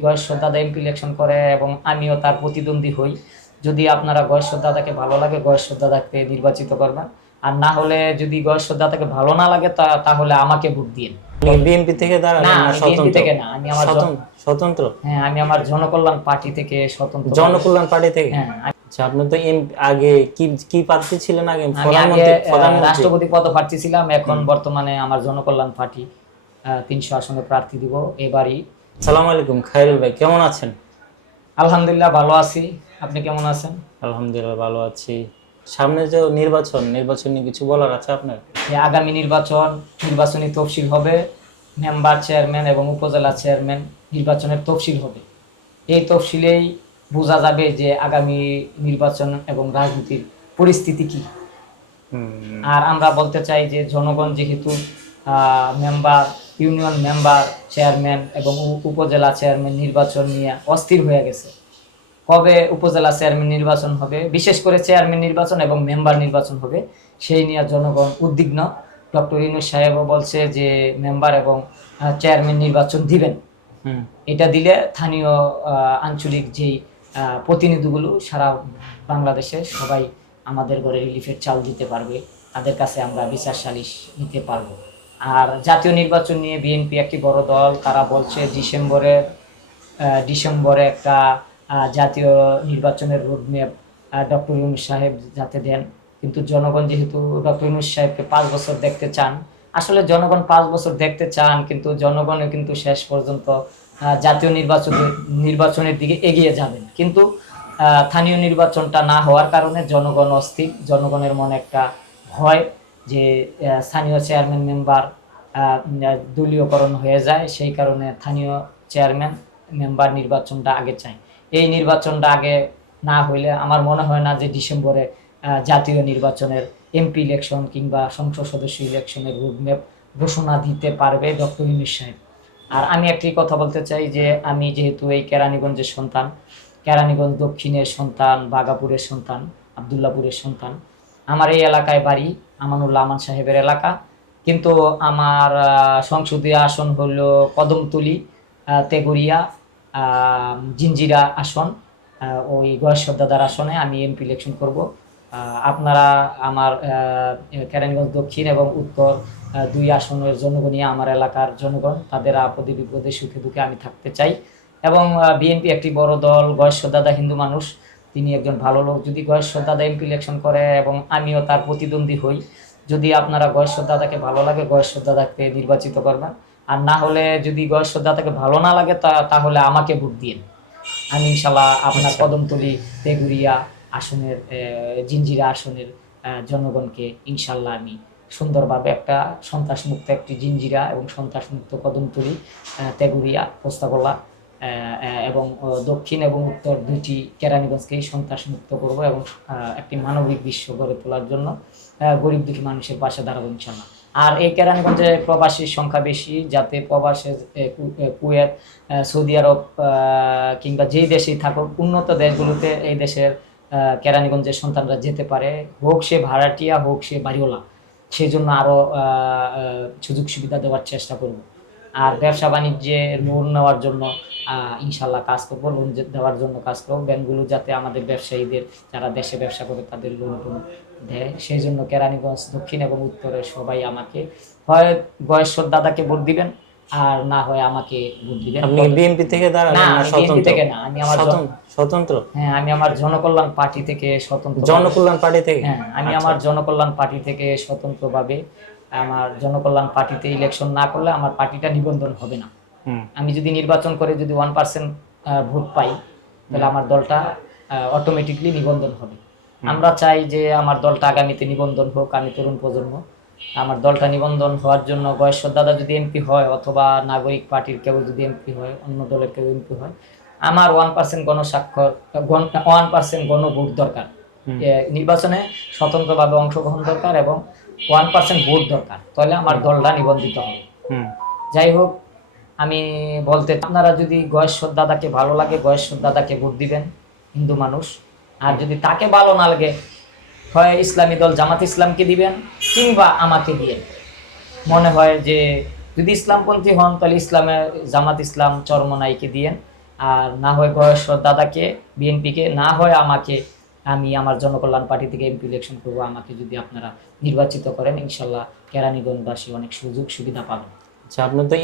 গয়েশ্বর দাদা MP election করে এবং আমিও তার প্রতিদ্বন্দ্বী হই। যদি আপনারা গয়েশ্বর দাদাকে ভালো লাগে গয়েশ্বর দাদাকে নির্বাচিত করবেন। আর না হলে যদি গয়েশ্বর দাদাকে ভালো না লাগে তাহলে আমাকে ভোট দিন বিএনপি থেকে না না বিএনপি থেকে না আমি আমার স্বতন্ত্র- হ্যাঁ আমি আমার জনকল্যাণ পার্টি থেকে স্বতন্ত্র। জনকল্যাণ পার্টি থেকে? হ্যাঁ আচ্ছা আপনি তো আগে কি কি প্রার্থী ছিলেন আগে? আমি আগে প্রধানমন্ত্রী। রাষ্ট্রপতি পদ প্রার্থী ছিলাম এখন বর্তমানে আমার জনকল্যাণ পার্টি তিনশো আসনে প্রার্থী দিব এবারই। সালাম আলাইকুম খায়রুল ভাই কেমন আছেন? আলহামদুলিল্লাহ ভালো আছি। আপনি কেমন আছেন? আলহামদুলিল্লাহ ভালো আছি। সামনে যে নির্বাচন নির্বাচন নিয়ে কিছু বলার আছে আপনার? আগামী নির্বাচন নির্বাচনী তফসিল হবে। মেম্বার চেয়ারম্যান এবং উপজেলা চেয়ারম্যান নির্বাচনের তফসিল হবে। এই তফসিলেই বোঝা যাবে যে আগামী নির্বাচন এবং রাজনীতির পরিস্থিতি কি। আর আমরা বলতে চাই যে জনগণ যেহেতু মেম্বার ইউনিয়ন মেম্বার চেয়ারম্যান এবং উপজেলা চেয়ারম্যান নির্বাচন নিয়ে অস্থির হয়ে গেছে। কবে উপজেলা চেয়ারম্যান নির্বাচন হবে বিশেষ করে চেয়ারম্যান নির্বাচন এবং মেম্বার নির্বাচন হবে সেই নিয়ে জনগণ উদ্বিগ্ন। ডক্টর ইনুস সাহেবও বলছে যে মেম্বার এবং চেয়ারম্যান নির্বাচন দিবেন। এটা দিলে স্থানীয় আঞ্চলিক যেই প্রতিনিধিগুলো সারা বাংলাদেশে সবাই আমাদের ঘরে রিলিফের চাল দিতে পারবে। তাদের কাছে আমরা বিচার সালিশ নিতে পারব। আর জাতীয় নির্বাচন নিয়ে বিএনপি একটি বড় দল তারা বলছে ডিসেম্বরের আহ, ডিসেম্বরে একটা জাতীয় নির্বাচনের রোডম্যাপ ডক্টর ইউনুস সাহেব যাতে দেন। কিন্তু জনগণ যেহেতু ডক্টর ইউনুস সাহেবকে পাঁচ বছর দেখতে চান আসলে জনগণ পাঁচ বছর দেখতে চান কিন্তু জনগণও কিন্তু শেষ পর্যন্ত জাতীয় নির্বাচন নির্বাচনের দিকে এগিয়ে যাবেন। কিন্তু স্থানীয় নির্বাচনটা না হওয়ার কারণে জনগণ অস্থির জনগণের মনে একটা ভয় যে স্থানীয় চেয়ারম্যান মেম্বার দলীয়করণ হয়ে যায়, সেই কারণে স্থানীয় চেয়ারম্যান মেম্বার নির্বাচনটা আগে চাই এই নির্বাচনটা আগে না হইলে আমার মনে হয় না যে ডিসেম্বরে জাতীয় নির্বাচনের এমপি ইলেকশন কিংবা সংসদ সদস্য ইলেকশনের রোডম্যাপ ঘোষণা দিতে পারবে ডক্টর ইউনুস সাহেব। আর আমি একটি কথা বলতে চাই যে, আমি যেহেতু এই কেরানীগঞ্জের সন্তান, কেরানীগঞ্জ দক্ষিণের সন্তান বাগাপুরের সন্তান, আবদুল্লাপুরের সন্তান, আমার এই এলাকায় বাড়ি আমানুল্লাহ আমান সাহেবের এলাকা। কিন্তু আমার সংসদীয় আসন হলো কদমতলি তেগুরিয়া জিঞ্জিরা আসন ওই গয়েশ্বর দাদার আসনে আমি এমপি ইলেকশন করব। আপনারা আমার কেরানীগঞ্জ দক্ষিণ এবং উত্তর দুই আসনের জনগণই আমার এলাকার জনগণ। তাদের আপদে বিপদে সুখে দুঃখে আমি থাকতে চাই। এবং বিএনপি একটি বড় দল গয়েশ্বর দাদা হিন্দু মানুষ। তিনি একজন ভালো লোক যদি গয়েশ্বর দাদা এমপি ইলেকশন করে এবং আমিও তার প্রতিদ্বন্দ্বী হই যদি আপনারা গয়েশ্বর দাদাকে ভালো লাগে গয়েশ্বর দাদাকে নির্বাচিত করবেন। আর না হলে যদি গয়েশ্বর দাদাকে ভালো না লাগে তা- তাহলে আমাকে ভোট দিন আমি ইনশাল্লাহ আপনার কদমতলি তেগুরিয়া আসনের জিঞ্জিরা আসনের জনগণকে ইনশাল্লাহ আমি সুন্দরভাবে একটা সন্ত্রাসমুক্ত একটি জিঞ্জিরা এবং সন্ত্রাসমুক্ত কদমতলি তেগুরিয়া পোস্তাগোলা এবং দক্ষিণ এবং উত্তর দুইটি কেরানীগঞ্জকেই সন্ত্রাসমুক্ত করব এবং একটি মানবিক বিশ্ব গড়ে তোলার জন্য গরিব দুঃখী মানুষের পাশে দাঁড়াবো ইনশাল্লাহ আর এই কেরানীগঞ্জে প্রবাসীর সংখ্যা বেশি, যাতে প্রবাসে কুয়েত সৌদি আরব কিংবা যেই দেশেই থাকুক, উন্নত দেশগুলোতে এই দেশের কেরানীগঞ্জের সন্তানরা যেতে পারে, হোক সে ভাড়াটিয়া, হোক সে বাড়িওয়ালা। সেই জন্য আরও সুযোগ সুবিধা দেওয়ার চেষ্টা করব। আর ব্যবসা বাণিজ্যে লোন নেওয়ার জন্য ইনশাল্লাহ কাজ করব লোন দেওয়ার জন্য কাজ করব। ব্যাংকগুলো যাতে আমাদের ব্যবসায়ীদের যারা দেশে ব্যবসা করে তাদের লোন টোন দেয়। সেই জন্য কেরানীগঞ্জ দক্ষিণ এবং উত্তরে সবাই আমাকে হয় বয়স্কর দাদাকে ভোট দিবেন আর না হয় আমাকে ভোট দিবেন। আপনি বিএনপি থেকে না না স্বতন্ত্র? থেকে না আমি আমার স্বতন্ত্র- হ্যাঁ আমি আমার জনকল্যাণ পার্টি থেকে স্বতন্ত্র। জনকল্যাণ পার্টি থেকে? হ্যাঁ আমি আচ্ছা। আমার জনকল্যাণ পার্টি থেকে স্বতন্ত্রভাবে আমার জনকল্যাণ পার্টিতে ইলেকশন না করলে আমার পার্টিটা নিবন্ধন হবে না। আমি যদি নির্বাচন করে যদি ওয়ান পার্সেন্ট ভোট পাই তাহলে আমার দলটা অটোমেটিকলি নিবন্ধন হবে। আমরা চাই যে আমার দলটা আগামীতে নিবন্ধন হোক আমি তরুণ প্রজন্ম। আমার দলটা নিবন্ধন হওয়ার জন্য বয়স্কর দাদা যদি এমপি হয় অথবা নাগরিক পার্টির কেউ যদি এমপি হয় অন্য দলের কেউ এমপি হয় আমার ওয়ান পার্সেন্ট গণস্বাক্ষর ওয়ান পার্সেন্ট গণভোট দরকার। নির্বাচনে স্বতন্ত্রভাবে অংশগ্রহণ দরকার এবং ওয়ান পার্সেন্ট ভোট দরকার। তাহলে আমার দলটা নিবন্ধিত হবে। যাই হোক আমি বলতে আপনারা যদি গয়েশ্বর দাদাকে ভালো লাগে গয়েশ্বর দাদাকে ভোট দিবেন হিন্দু মানুষ। আর যদি তাকে ভালো না লাগে হয় ইসলামী দল জামাত ইসলামকে দিবেন কিংবা আমাকে দিয়ে। মনে হয় যে যদি ইসলামপন্থী হন তাহলে ইসলামের জামাত ইসলাম চরমনাইকে দিয়েন। আর না হয় বয়স দাদাকে বিএনপিকে না হয় আমাকে আমি আমার জনকল্যাণ পার্টি থেকে এমপি ইলেকশন করব আমাকে যদি আপনারা নির্বাচিত করেন ইনশাল্লাহ কেরানীগঞ্জবাসী অনেক সুযোগ সুবিধা পাবেন। আচ্ছা আপনি তো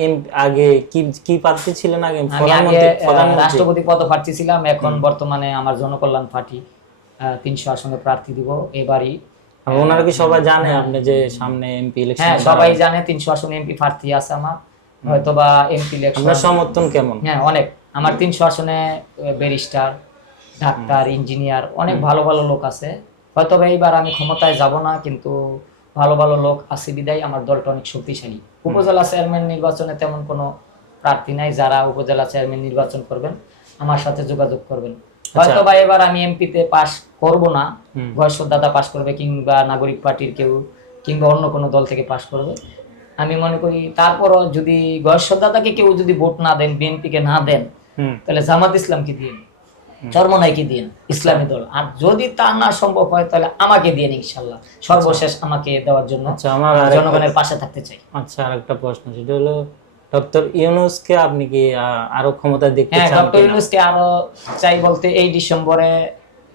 আগে কি কি প্রার্থী ছিলেন আগে? আমি আগে প্রধানমন্ত্রী আহ, প্রধানমন্ত্রী। রাষ্ট্রপতি পদপ্রার্থী ছিলাম এখন বর্তমানে আমার জনকল্যাণ পার্টি তিনশো আসনে প্রার্থী দিব এবারই। ওনারা কি সবাই জানে আপনি যে সামনে এমপি ইলেকশন হ্যাঁ সবাই জানে তিনশো আসনে এমপি প্রার্থী আছে আমার হয়তো বা এমপি ইলেকশন সমর্থন কেমন? হ্যাঁ অনেক। আমার তিনশো আসনে ব্যারিস্টার ডাক্তার ইঞ্জিনিয়ার অনেক ভালো ভালো লোক আছে। হয়তো এইবার আমি ক্ষমতায় যাব না কিন্তু ভালো ভালো লোক আছে বিদায় আমার দলটা অনেক শক্তিশালী। উপজেলা চেয়ারম্যান নির্বাচনে তেমন কোনো প্রার্থী নাই যারা উপজেলা চেয়ারম্যান নির্বাচন করবেন আমার সাথে যোগাযোগ করবেন। হয়তো বা এবার আমি এমপিতে পাশ করব না হুম। বয়স্ক দাদা পাশ করবে কিংবা নাগরিক পার্টির কেউ কিংবা অন্য কোনো দল থেকে পাশ করবে। আমি মনে করি তারপরও যদি বয়স্ক দাদাকে কেউ যদি ভোট না দেন বিএনপিকে না দেন তাহলে জামাত ইসলামকে দিন চরমনাইকে দিন ইসলামী দল আর যদি তা না সম্ভব হয় তাহলে আমাকে দিন ইনশাল্লাহ সর্বশেষ আমাকে দেওয়ার জন্য আচ্ছা আমার জনগণের পাশে থাকতে চাই। আচ্ছা আরেকটা প্রশ্ন সেটা হলো ডক্টর ইউনুসকে আপনি কি আরও ক্ষমতা দেখতে হ্যাঁ চান ডক্টর? ইউনুসকে আরও চাই বলতে এই ডিসেম্বরে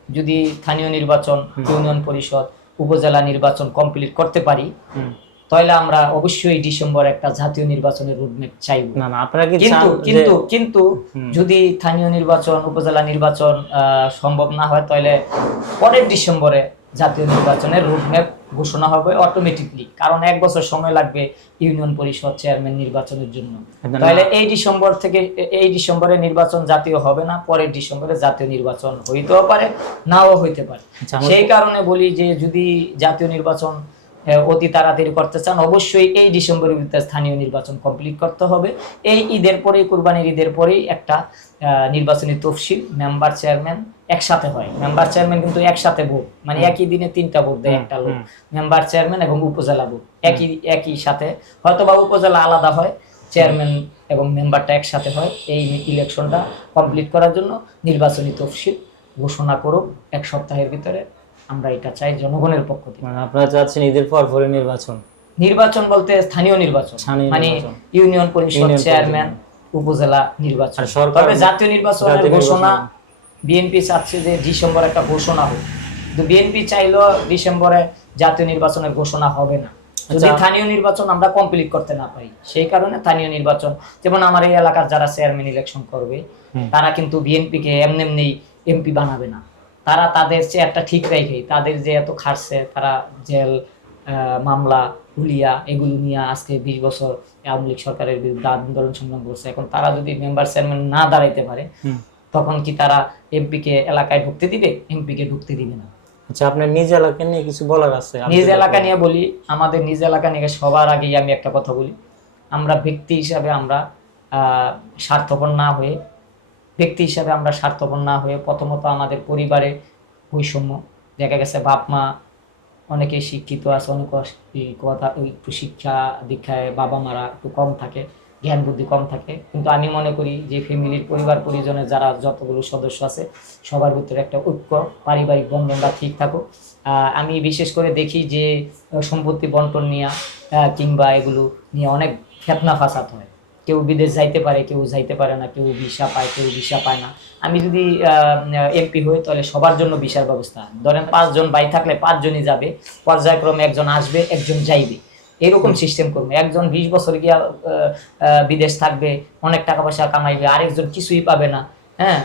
যদি স্থানীয় নির্বাচন ইউনিয়ন পরিষদ উপজেলা নির্বাচন কমপ্লিট করতে পারি। তাহলে আমরা অবশ্যই ডিসেম্বরে একটা জাতীয় নির্বাচনের রুটম্যাপ চাইব। না না আপনারা কি কিন্তু কিন্তু কিন্তু যদি স্থানীয় নির্বাচন উপজেলা নির্বাচন সম্ভব না হয় তাহলে পরের ডিসেম্বরে জাতীয় নির্বাচনের রুটম্যাপ ঘোষণা হবে অটোমেটিকলি কারণ এক বছর সময় লাগবে ইউনিয়ন পরিষদ চেয়ারম্যান নির্বাচনের জন্য। তাহলে এই ডিসেম্বর থেকে এই ডিসেম্বরে নির্বাচন জাতীয় হবে না পরের ডিসেম্বরে জাতীয় নির্বাচন হইতেও পারে নাও হইতে পারে। আচ্ছা, সেই কারণে বলি যে যদি জাতীয় নির্বাচন অতি তাড়াতাড়ি করতে চান অবশ্যই এই ডিসেম্বরের ভিতরে স্থানীয় নির্বাচন কমপ্লিট করতে হবে। এই ঈদের পরেই কুরবানির ঈদের পরেই একটা নির্বাচনী তফসিল মেম্বার চেয়ারম্যান একসাথে হয়। মেম্বার চেয়ারম্যান কিন্তু একসাথে ভোট মানে একই দিনে তিনটা ভোট দেয় একটা লোক। মেম্বার চেয়ারম্যান এবং উপজেলা ভোট একই একই সাথে। হয়তো বা উপজেলা আলাদা হয় চেয়ারম্যান এবং মেম্বারটা একসাথে হয় এই ইলেকশনটা কমপ্লিট করার জন্য। নির্বাচনী তফসিল ঘোষণা করুক এক সপ্তাহের ভিতরে। আমরা এটা চাই জনগণের পক্ষ থেকে। মানে আপনারা চাচ্ছেন ঈদের পর পরে নির্বাচন? নির্বাচন বলতে স্থানীয় নির্বাচন মানে ইউনিয়ন পরিষদ চেয়ারম্যান উপজেলা নির্বাচন। সরকার- তবে জাতীয় নির্বাচনের ঘোষণা বিএনপি চাচ্ছে যে ডিসেম্বরে একটা ঘোষণা হোক। কিন্তু বিএনপি চাইলেও ডিসেম্বরে জাতীয় নির্বাচনের ঘোষণা হবে না। যদি আচ্ছা। স্থানীয় নির্বাচন আমরা কমপ্লিট করতে না পারি সেই কারণে স্থানীয় নির্বাচন যেমন আমার এই এলাকার যারা চেয়ারম্যান ইলেকশন করবে তারা কিন্তু বিএনপিকে এমনি এমনি এমপি বানাবে না। তারা তাদের চেয়ারটা ঠিক রেখে তাদের যে এত খাটছে তারা জেল মামলা হুলিয়া এগুলো নিয়ে আজকে বিশ বছর আওয়ামী লীগ সরকারের বিরুদ্ধে আন্দোলন সংগ্রাম করছে। এখন তারা যদি মেম্বার চেয়ারম্যান না দাঁড়াইতে পারে তখন কি তারা এমপিকে এলাকায় ঢুকতে দিবে? এমপিকে ঢুকতে দিবে না। আচ্ছা আপনার নিজ এলাকা নিয়ে কিছু বলার আছে? নিজ এলাকা নিয়ে বলি আমাদের নিজ এলাকা নিয়ে সবার আগেই আমি একটা কথা বলি। আমরা ব্যক্তি হিসাবে আমরা আহ, স্বার্থপর না হয়ে ব্যক্তি হিসাবে আমরা স্বার্থপর না হয়ে প্রথমত আমাদের পরিবারে বৈষম্য দেখা গেছে, বাপ, মা অনেকে শিক্ষিত আছে, অনেক কথা একটু শিক্ষা দীক্ষায় বাবা মারা একটু কম থাকে, জ্ঞান বুদ্ধি কম থাকে। কিন্তু আমি মনে করি যে ফ্যামিলির পরিবার পরিজনের যারা যতগুলো সদস্য আছে, সবার ভিতরে একটা ঐক্য, পারিবারিক বন্ধনটা ঠিক থাকুক। আমি বিশেষ করে দেখি যে সম্পত্তি বন্টন নিয়ে কিংবা এগুলো নিয়ে অনেক ফেতনা ফাসাদ হয়। কেউ বিদেশ যাইতে পারে কেউ যাইতে পারে না কেউ ভিসা পায় কেউ ভিসা পায় না। আমি যদি এমপি হই তাহলে সবার জন্য ভিসার ব্যবস্থা। ধরেন পাঁচজন ভাই থাকলে পাঁচজনই যাবে পর্যায়ক্রমে একজন আসবে একজন যাইবে। এরকম সিস্টেম করবে। একজন বিশ বছর গিয়া বিদেশ থাকবে অনেক টাকা পয়সা কামাইবে আরেকজন কিছুই পাবে না হ্যাঁ?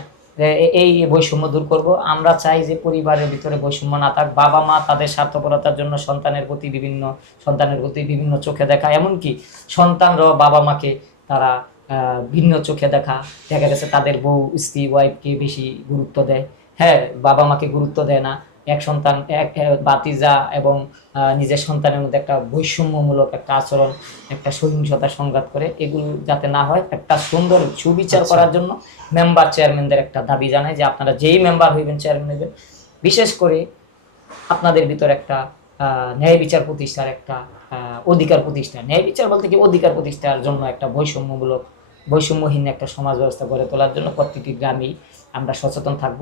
এই বৈষম্য দূর করব। আমরা চাই যে পরিবারের ভিতরে বৈষম্য না থাক বাবা মা তাদের স্বার্থপরতার জন্য সন্তানের প্রতি বিভিন্ন সন্তানের প্রতি বিভিন্ন চোখে দেখা। এমনকি সন্তানরাও বাবা মাকে তারা ভিন্ন চোখে দেখা। দেখা গেছে তাদের বউ স্ত্রী ওয়াইফকে বেশি গুরুত্ব দেয়। হ্যাঁ বাবা মাকে গুরুত্ব দেয় না। এক সন্তান এক বাতিজা এবং নিজের সন্তানের মধ্যে একটা বৈষম্যমূলক একটা আচরণ একটা সহিংসতা সংঘাত করে। এগুলো যাতে না হয় একটা সুন্দর সুবিচার আচ্ছা। করার জন্য মেম্বার চেয়ারম্যানদের একটা দাবি জানায় যে আপনারা যেই মেম্বার হইবেন চেয়ারম্যান হইবেন বিশেষ করে আপনাদের ভিতর একটা ন্যায় বিচার প্রতিষ্ঠার একটা অধিকার প্রতিষ্ঠা। ন্যায় বিচার বলতে কি অধিকার প্রতিষ্ঠার জন্য একটা বৈষম্যমূলক, বৈষম্যহীন একটা সমাজ ব্যবস্থা গড়ে তোলার জন্য প্রত্যেকটি গ্রামেই আমরা সচেতন থাকব।